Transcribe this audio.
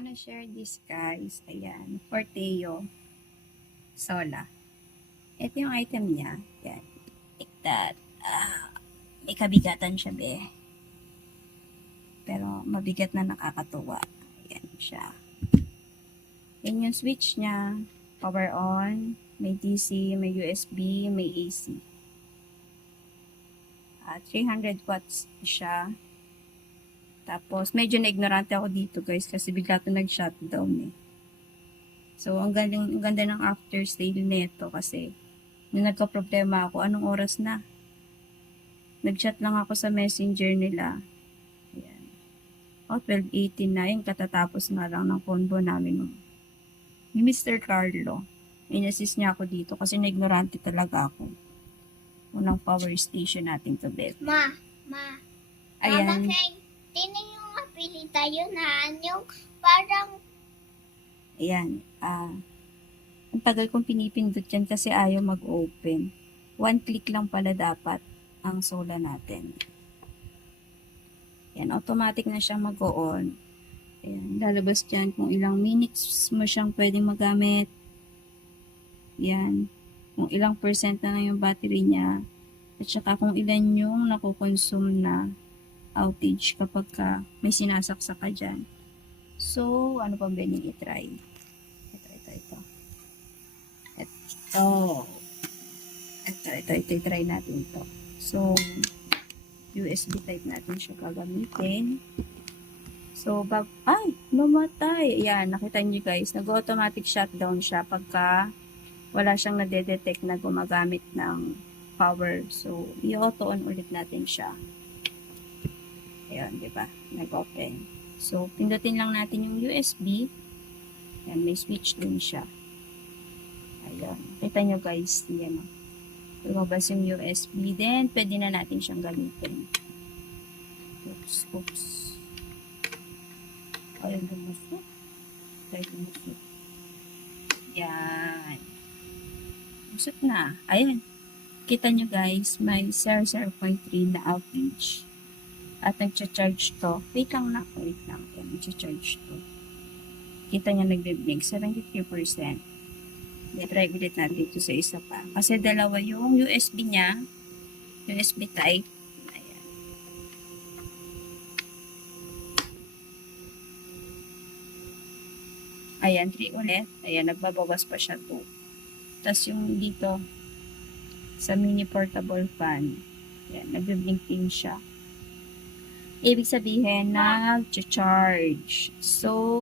wanna share this guys. Ayan, Forteo Sola. Ito yung item niya. Ayan. Like that. May kabigatan siya be. Pero mabigat na nakakatuwa. Ayan siya. Yan yung switch niya. Power on. May DC, may USB, may AC. 300 watts siya. Tapos, medyo na-ignorante ako dito guys kasi bigla ito nag-shutdown eh. So, ang ganda ng after sale nito kasi nung nagka-problema ako, anong oras na? Nag-chat lang ako sa messenger nila. Ayan. 12:18 na yung katatapos nga lang ng convo namin ni Mr. Carlo. In-assist niya ako dito kasi na-ignorante talaga ako. Unang power station natin to bed. Ma. Ayan. Mama, tinan yung mapili tayo na yung parang... Ayan. Ang tagal kong pinipindot yan kasi ayaw mag-open. One click lang pala dapat ang Sola natin. Ayan. Automatic na siya mag-on. Ayan. Lalabas dyan kung ilang minutes mo siyang pwedeng magamit. Ayan. Kung ilang percent na yung battery niya. At saka kung ilan yung nakukonsume na outage kapag may sinasaksak ka dyan. So, ano pa ba yung i-try? Ito. Ito, i-try natin ito. So, USB type natin siya gagamitin. So, namatay. Ayan, nakita nyo guys, nag-automatic shutdown siya pagka wala siyang nade-detect na gumagamit ng power. So, i-auto on ulit natin siya. Ayan, diba? Nag-open. So, pindutin lang natin yung USB. Ayan, may switch din siya. Ayan. Kita nyo guys. Ayan. Lumabas yung USB. Then, pwede na natin siyang gamitin. Oops. Ayan, lumusot. Ayan. Lumusot na. Ayan. Kita nyo guys, may 0.3 na outage. At nag-charge to. Wait lang. Ayan, nag-charge to. Kita nyo nagbe-blink. 73%. I-try ulit natin ito sa isa pa. Kasi dalawa yung USB niya. USB type. Ayan. Ayan, 3 ulit. Ayan, nagbabawas pa siya 2. Tapos yung dito, sa mini portable fan. Ayan, nagbe-blink din siya. Ibig sabihin, nag-charge. So,